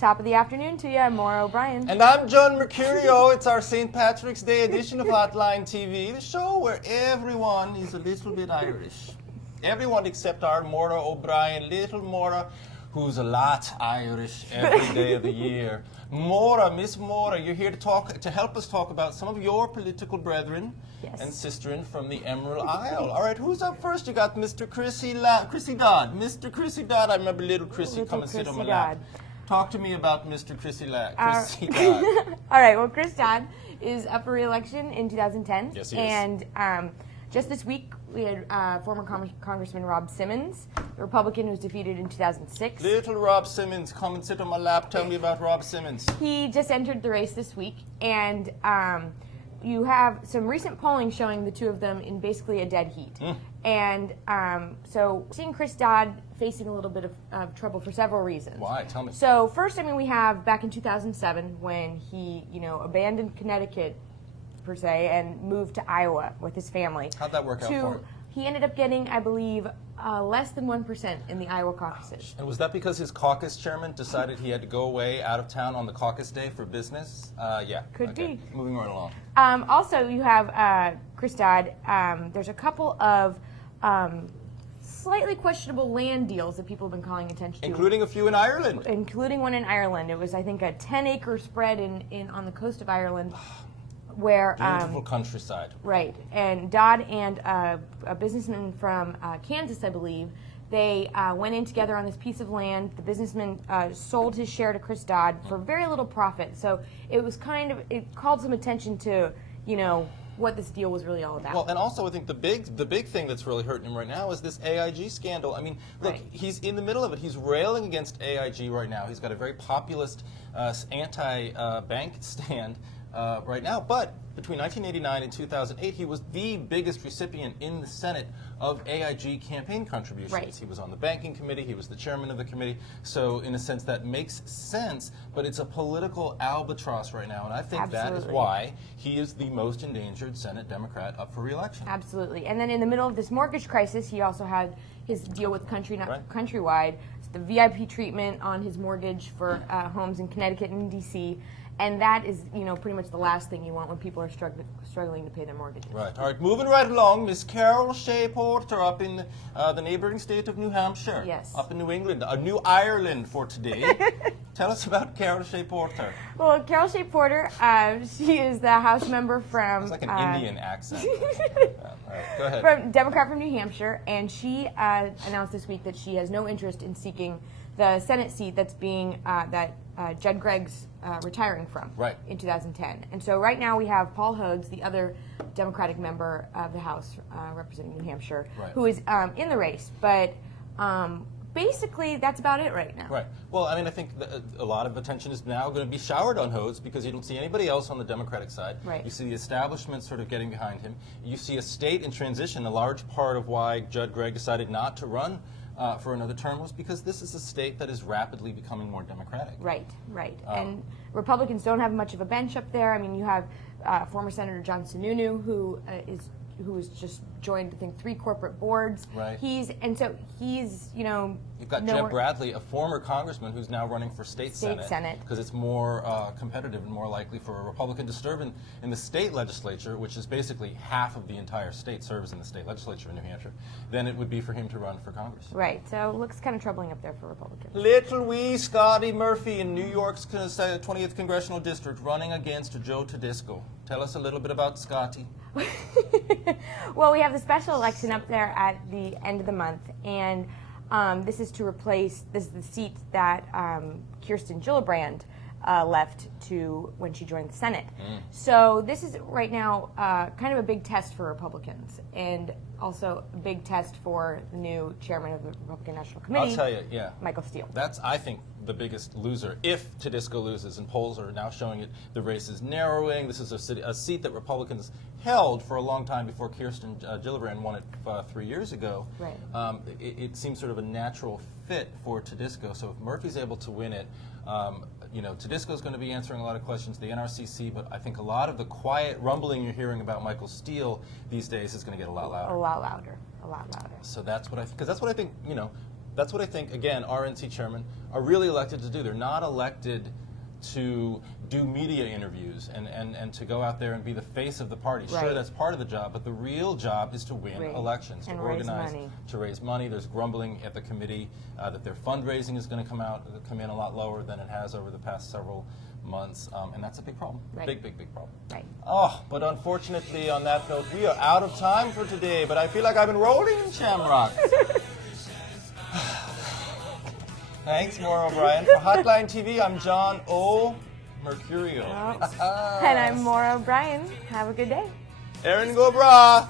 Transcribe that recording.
Top of the afternoon to you. I'm Maura O'Brien. And I'm John Mercurio. It's our St. Patrick's Day edition of Hotline TV, the show where everyone is a little bit Irish. Everyone except our Maura O'Brien, little Maura, who's a lot Irish every day of the year. Maura, Miss Maura, you're here to help us talk about some of your political brethren and sisterin from the Emerald Isle. All right, who's up first? You got Mr. Chrissy Dodd. Mr. Chrissy Dodd, I remember little Chrissy come and sit on my lap. Talk to me about Mr. Chrissy Dodd. All right, well, Chris Dodd is up for re-election in 2010. Yes, he is. And just this week, we had former Congressman Rob Simmons, the Republican who was defeated in 2006. Little Rob Simmons, come and sit on my lap. Tell me about Rob Simmons. He just entered the race this week, and you have some recent polling showing the two of them in basically a dead heat. And so seeing Chris Dodd facing a little bit of trouble for several reasons. Why? Tell me. So first, I mean, we have back in 2007 when he, abandoned Connecticut, per se, and moved to Iowa with his family. How'd that work out for him? He ended up getting, I believe, less than 1% in the Iowa caucuses. And was that because his caucus chairman decided he had to go away out of town on the caucus day for business? Yeah. Could be. Moving right along. Also, you have Chris Dodd. There's a couple of slightly questionable land deals that people have been calling attention to. Including a few in Ireland. Including one in Ireland. It was, I think, a 10-acre spread on the coast of Ireland. Where beautiful countryside. Right, and Dodd and a businessman from Kansas, I believe, they went in together on this piece of land. The businessman sold his share to Chris Dodd for very little profit. So it was it called some attention to, what this deal was really all about. Well, and also I think the big thing that's really hurting him right now is this AIG scandal. I mean, look, he's in the middle of it. He's railing against AIG right now. He's got a very populist anti-bank stand. Right now, but between 1989 and 2008, he was the biggest recipient in the Senate of AIG campaign contributions. Right. He was on the banking committee, he was the chairman of the committee, so in a sense that makes sense, but it's a political albatross right now, and I think that is why he is the most endangered Senate Democrat up for re-election. Absolutely. And then in the middle of this mortgage crisis, he also had his deal with Countrywide, the VIP treatment on his mortgage for homes in Connecticut and D.C., and that is, pretty much the last thing you want when people are struggling to pay their mortgages. Right. All right. Moving right along, Miss Carol Shea-Porter up in the neighboring state of New Hampshire. Yes. Up in New England, New Ireland for today. Tell us about Carol Shea-Porter. Well, Carol Shea-Porter, she is the House member from... It's like an Indian accent. Right. Go ahead. Democrat from New Hampshire, and she announced this week that she has no interest in seeking the Senate seat that's being Judd Gregg's retiring from in 2010. And so right now we have Paul Hodes, the other Democratic member of the House representing New Hampshire, who is in the race. But basically that's about it right now. Right. Well, I mean, I think a lot of attention is now going to be showered on Hodes because you don't see anybody else on the Democratic side. Right. You see the establishment sort of getting behind him. You see a state in transition. A large part of why Judd Gregg decided not to run for another term was because this is a state that is rapidly becoming more democratic. Right. And Republicans don't have much of a bench up there. I mean, you have former Senator John Sununu, who has just joined, I think, 3 corporate boards. Right. He's You've got Jeb Bradley, a former congressman who's now running for state senate. Because it's more competitive and more likely for a Republican to serve in the state legislature, which is basically half of the entire state serves in the state legislature in New Hampshire, than it would be for him to run for Congress. Right. So it looks kind of troubling up there for Republicans. Little wee Scotty Murphy in New York's 20th Congressional District running against Joe Tedisco. Tell us a little bit about Scotty. Well, we have the special election up there at the end of the month, and this is the seat that Kirsten Gillibrand left to when she joined the Senate. So this is right now kind of a big test for Republicans, and also a big test for the new chairman of the Republican National Committee. I'll tell you, Michael Steele. That's, I think, the biggest loser if Tedisco loses, and polls are now showing it. The race is narrowing. This is a seat that Republicans held for a long time before Kirsten Gillibrand won it 3 years ago. Right. It seems sort of a natural fit for Tedisco. So if Murphy's able to win it, Tedisco's going to be answering a lot of questions, the NRCC, but I think a lot of the quiet rumbling you're hearing about Michael Steele these days is going to get a lot louder. A lot louder. So that's what I think, because that's what I think, That's what I think, again, RNC chairmen are really elected to do. They're not elected to do media interviews and to go out there and be the face of the party. Sure, Right. that's part of the job, but the real job is to win Right. elections, to And raise organize, money. to raise money. There's grumbling at the committee that their fundraising is going to come in a lot lower than it has over the past several months, and that's a big problem. Right. Big problem. Right. Oh, but unfortunately, on that note, we are out of time for today, but I feel like I've been rolling in Shamrock. Thanks, Maura O'Brien. For Hotline TV, I'm John O. Mercurio. And I'm Maura O'Brien. Have a good day. Erin Gobra.